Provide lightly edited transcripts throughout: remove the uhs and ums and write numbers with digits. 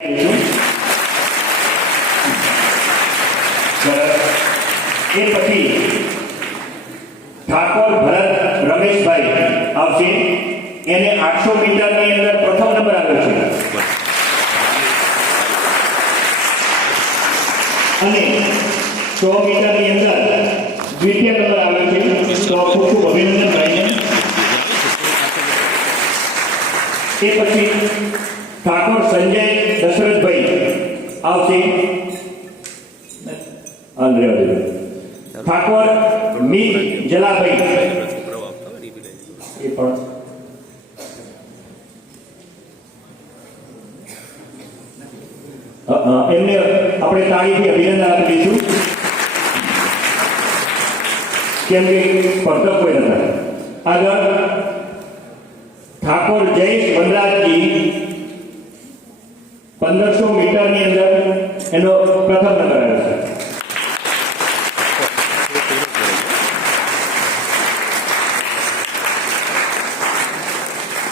એ પછી ઠાકોર ભરત રમેશભાઈ આવશે. એને 800 મીટરની અંદર પ્રથમ નંબર આવ્યો છે અને 100 મીટરની અંદર દ્વિતીય નંબર આવ્યો છે. તો ખૂબ ખૂબ અભિનંદન ભાઈને. એ પછી ઠાકોર સંજય દશરથભાઈ આવશે. ઠાકોર મી જલાભાઈ એ પણ એમને આપણે તાળીથી અભિનંદન આપી દઈશું કેમ કે સ્પર્ધક કોઈ નતા. આગળ ઠાકોર જયેશ વનરાજજી 1500 મીટરની અંદર એનો પ્રથમ નંબર આવ્યો છે.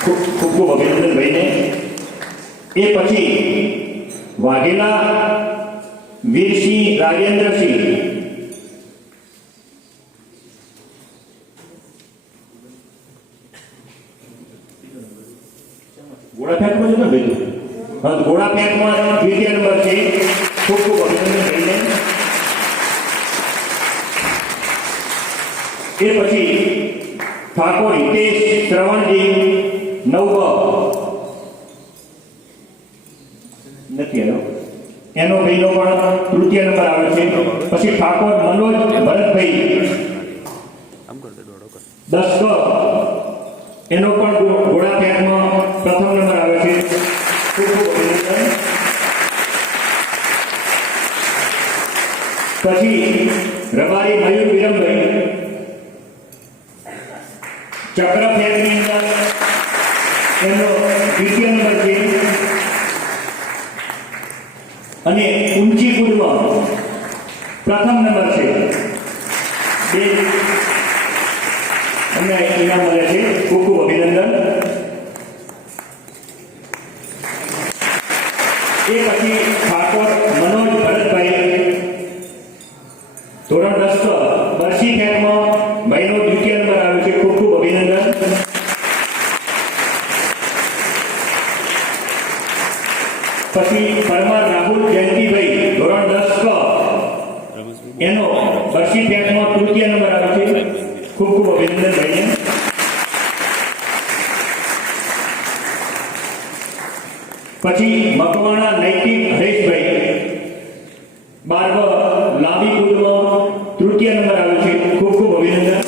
ખૂબ ખૂબ અભિનંદન ભાઈને. એ પછી વાઘેલા વીરસિંહ રાજેન્દ્રસિંહ ઘોડા ફેંકમાં છે ને ભાઈ? હા, ઘોડા ફેંકમાં દ્વિતીય નંબર છે. ખૂબ ખૂબ અભિનંદન ભાઈને. એ પછી ઠાકોર હિતેશ શ્રવણજી 9 નથી આવ્યો. એનો ભાઈનો પણ તૃતીય નંબર આવે છે. પછી ઠાકોર મનોજ ભરતભાઈ 10 એનો પણ ઘોડા ફેંકમાં પ્રથમ નંબર આવે છે. ખૂબ ખૂબ અભિનંદન. પછી રબારી મયુર વિરમભાઈ ચક્ર ફેંકની અંદર એનો દ્વિતીય નંબર છે અને ઊંચી કૂદમાં પ્રથમ નંબર છે. બે અમને ઇનામ મળે છે. ખૂબ ખૂબ અભિનંદન. એ પછી ઠાકોર મનોજ ભરતભાઈ ધોરણ 10 બરસી ફેંકમાં ભાઈનો દ્વિતીય નંબર આવ્યો છે. ખૂબ ખૂબ અભિનંદન. પછી પરમાર રાહુલ જયંતિભાઈ ધોરણ 10 એનો બરસી ફેંકમાં તૃતીય નંબર આવ્યો છે. ખૂબ ખૂબ અભિનંદન ભાઈને. પછી મકવાણા નૈતિક હરેશભાઈ 12 લાંબી કૂદમાં તૃતીય નંબર આવ્યો છે. ખૂબ ખૂબ અભિનંદન.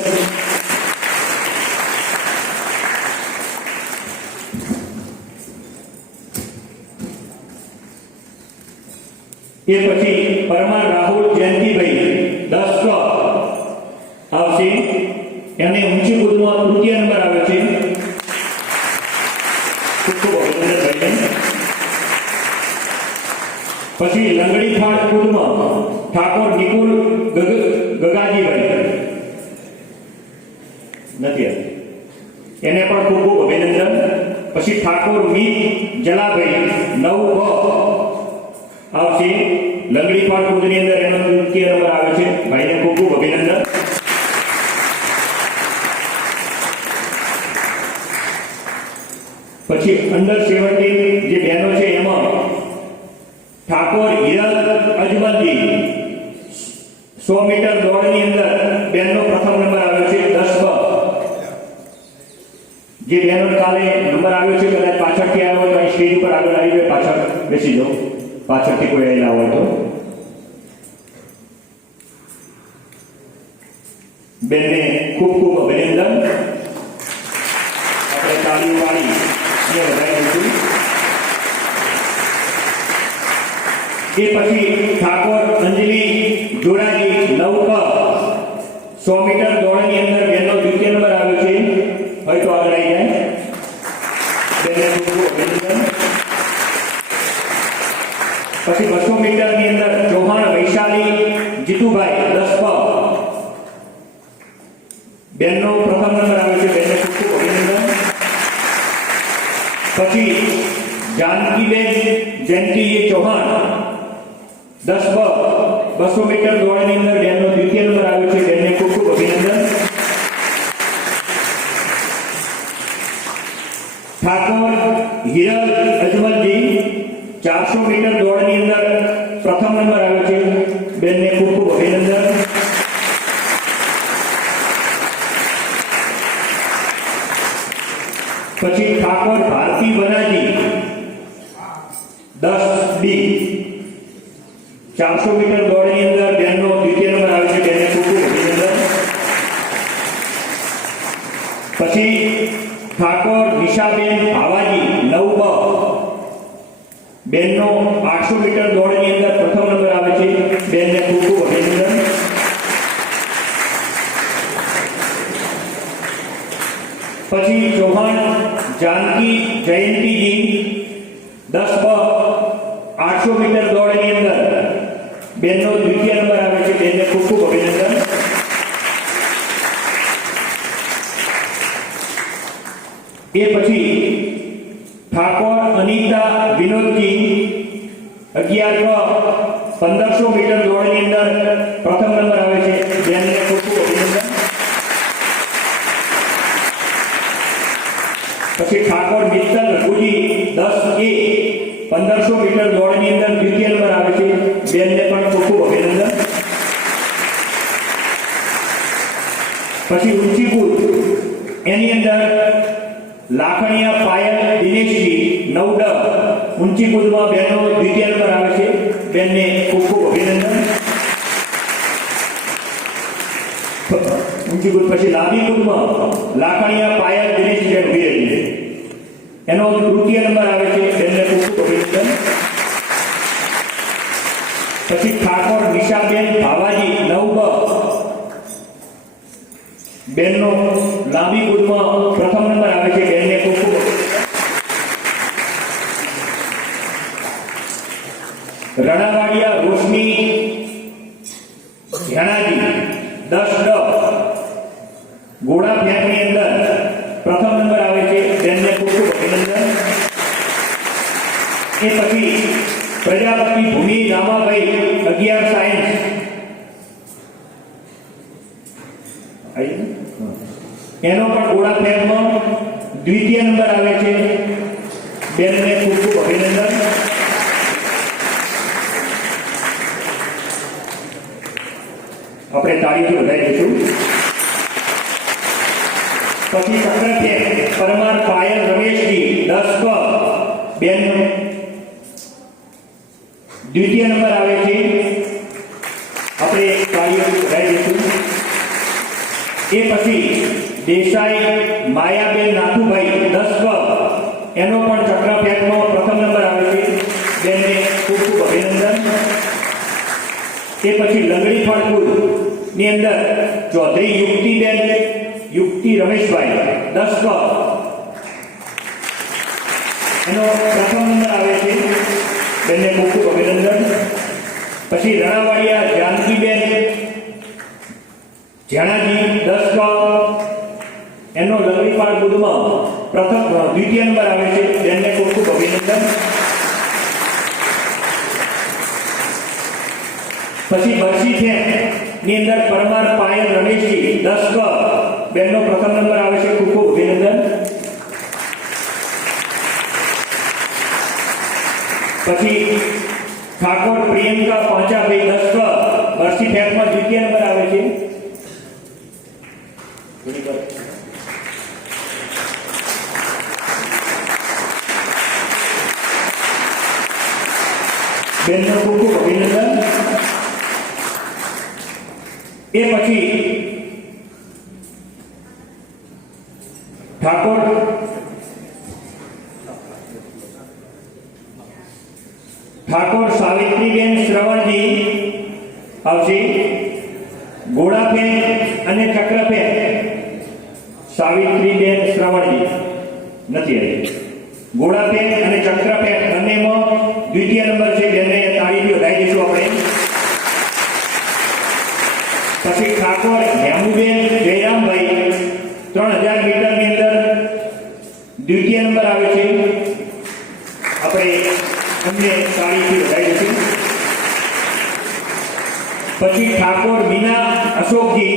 એ પછી પરમાર રાહુલ જયંતિભાઈ 10 આવશે. એને ઊંચી કૂદમાં તૃતીય નંબર આવ્યો છે. ખૂબ ખૂબ અભિનંદન ભાઈને. પછી લંગડી ફાળ કૂદમાં ઠાકોર નિકુલ ગગાજીભાઈ નથી એને પણ ખૂબ ખૂબ અભિનંદન. પછી ઠાકોર મી જલાભાઈ 9 આવશે. લંગડી ફાળ કૂદની અંદર એનો તૃતીય નંબર આવે છે. ભાઈને ખૂબ ખૂબ અભિનંદન. પછી અંડર 17 જે બહેનો છે એમાં ઠાકોર હિરલ અજમલજી 100 મીટર દોડની અંદર બેનનો પ્રથમ નંબર આવ્યો છે. 10 જે બહેનો કાલે નંબર આવ્યો છે કદાચ પાછળથી આવ્યો હોય તો અહીં સ્ટેજ ઉપર આગળ આવી જાય. પાછળ બેસી જાઓ. પાછળથી કોઈ આવેલા હોય તો બેનને ખૂબ ખૂબ અભિનંદન. આપણે તાળી પાડી વધારી દઈશું. એ પછી ઠાકોર અંજલિ જોડાજી 9 100 મીટર દોડની અંદર બેનનો દ્વિતીય નંબર આવ્યો છે. હોય તો આગળ આવી જાય. બેનને ખૂબ ખૂબ અભિનંદન. પછી 200 મીટરની અંદર ચૌહાણ વૈશાલી જીતુભાઈ 10 બેનનો પ્રથમ નંબર આવ્યો છે. બેનને ખૂબ ખૂબ અભિનંદન. પછી जानकीबेन जयंती चौहान 10 ब 200 मीटर દોડની અંદર બેનનો દ્વિતીય નંબર આવ્યો છે, બેનને ખૂબ ખૂબ અભિનંદન. ઠાકોર હિરલ અજમલજી 400 મીટર દોડની અંદર પ્રથમ નંબર આવ્યો છે, બેનને ખૂબ ખૂબ અભિનંદન. પછી ઠાકોર ભારતી બનાજી 10 ડી 400 મીટર દોડની અંદર બેનનો દ્વિતીય નંબર આવ્યો છે, બેનને ખૂબ ખૂબ અભિનંદન. પછી ઠાકોર નિશાબેન ભાવાજી 9 બ બેનનો 800 મીટર દોડની અંદર પ્રથમ નંબર આવે છે, બેનને ખૂબ ખૂબ અભિનંદન. પછી ચૌહાણ जानकी जयंती जी 10 ब 800 मीटर દોડની અંદર બેનનો દ્વિતીય નંબર આવે છે, બેનને ખૂબ ખૂબ અભિનંદન. એ પછી ઠાકોર અનિતા વિનોદજી 11 બ 1500 મીટર દોડની અંદર પ્રથમ નંબર આવે છે, બેનને ખૂબ ખૂબ અભિનંદન. પછી ઠાકોર મિત્તલ રઘુજી 10 એ 1500 મીટર દોડની અંદર દ્વિતીય નંબર આવે છે, બેનને પણ ખૂબ ખૂબ અભિનંદન. પછી ઊંચીપુર એની અંદર લાખણીયા પાયલ દિનેશજી 9 ડ ઊંચીપુરમાં બેનનો દ્વિતીય નંબર આવે છે, બેનને ખૂબ ખૂબ અભિનંદન. ઊંચીપુર પછી લાંબીપુરમાં લાખણીયા પાયલ દિનેશજી બેન ઉભી રહી છે, એનો તૃતીય નંબર આવે છે, બેનને ખૂબ ખૂબ અભિનંદન. પછી ઠાકોર નિશાબેન ભાવાજી 9 બ બેનનો લાંબીપુરમાં પ્રથમ નંબર આવે છે, બેનને ખૂબ ખૂબ અભિનંદન. રણાવાડિયા રોશની ઝાણાજી 10 ડ ઘોડા ફેંકની અંદર પ્રથમ નંબર આવે છે, બેનને ખૂબ ખૂબ અભિનંદન. એ પછી પ્રજાપતિ ભૂમિ રામાભાઈ 11 સાયન્સ એનો પણ ઘોડા ફેંકમાં દ્વિતીય નંબર આવે છે, બેનને ખૂબ ખૂબ અભિનંદન. આપણે તાળીઓ વધારી દઈશું. પછી ચક્રફેંક પરમાર પાયલ રમેશજી 10 ક બેન દ્વિતીય નંબર આવે છે, આપણે તાળીઓ વધારી દઈશું. એ પછી દેસાઈ માયાબેન નાથુભાઈ 10 ક એનો પણ ચક્રફેંકમાં પ્રથમ નંબર આવે છે, બેનને ખૂબ ખૂબ અભિનંદન. એ પછી લંગડી ફળપુર ની અંદર ચૌધરી યુક્તિ રમેશભાઈ 10 ક એનો પ્રથમ નંબર આવે છે, બેનને ખૂબ ખૂબ અભિનંદન. પછી રણાવાડિયા જાનકીબેન ઝાણાજી 10 ક એનો લંગડીપાળ બુધમાં દ્વિતીય નંબર આવે છે, બેનને ખૂબ ખૂબ અભિનંદન. પછી બરસી ફેંક ની અંદર પરમાર પાયલ રમેશજી 10 ક બેનનો પ્રથમ નંબર આવે છે, ખૂબ ખૂબ અભિનંદન. પછી ઠાકોર પ્રિયંકા પાંચાભાઈ 10 ક બરસી ફેંકમાં દ્વિતીય નંબર આવે છે. બેનનો ખૂબ ખૂબ અભિનંદન. એ પછી ઠાકોર સાવિત્રીબેન શ્રવણજી આવશે. ઘોડાફેંક અને ચક્રફેંક સાવિત્રીબેન શ્રવણજી નથી આવી. ઘોડાફેંક અને ચક્રફેંક બંનેમાં દ્વિતીય નંબર છે, બેને તાળીથી વધાવી દઈશું આપણે. પછી ઠાકોર હેમુબેન જયરામભાઈ 3000 મીટરની અંદર દ્વિતીય નંબર આવે છે, આપણે એમને તાળીથી વધાવી દઈશું. પછી ઠાકોર મીના અશોકજી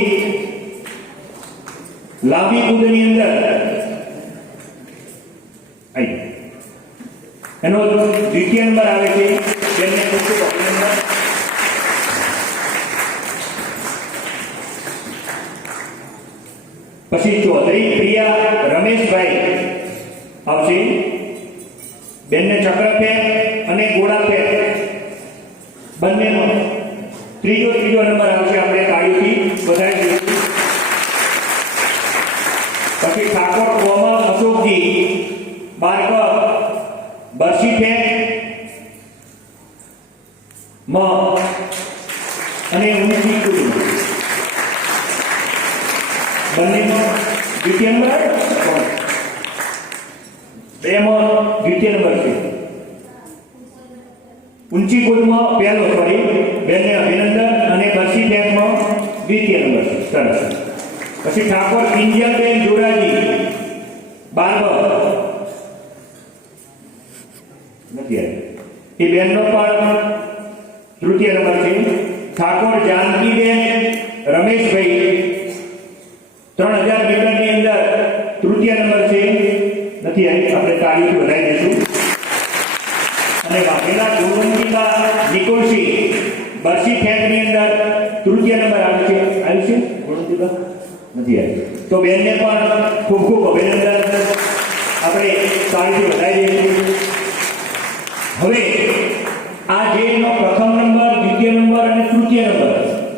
લાંબી કૂદની અંદર આવી એનો દ્વિતીય નંબર આવે છે. તેમને ખૂબ ખૂબ અભિનંદન. પછી ચૌધરી પ્રિયા રમેશભાઈ આવશે. બેનને ચક્રફેંક અને ગોળાફેંક બંનેમાં ત્રીજો નંબર આવશે. આપણે તાળીથી વધાવી દઈશું. પછી ઠાકોર કોમલ અશોકજી બારક બરસી ફેંક અને ઊંચી કૂદ બંનેમાં દ્વિતીય નંબર બેમાં દ્વિતીય નંબર છે. ઊંચી કૂદમાં પહેલો બેનને અભિનંદન અને બરસી ફેંકમાં દ્વિતીય નંબર છે. સરસ. પછી ઠાકોર કિંજલબેન જોરાજી બારક નથી આવી. એ બેનનો પણ તૃતીય નંબર છે. ઠાકોર જાનકીબેન રમેશભાઈ 3000 મીટરની અંદર તૃતીય નંબર છે. નથી આવી. આપણે તાળીથી વધાવી દઈશું. અને વાઘેલા ગોવંતિકા નિકોલસિંહ બરસી ફેંકની અંદર તૃતીય નંબર આવે છે. આવ્યું છે ગોવંતિકા? નથી આવી. તો બેનને પણ ખૂબ ખૂબ અભિનંદન. આપણે તાળીથી વધાવી દઈશું. હવે આ જે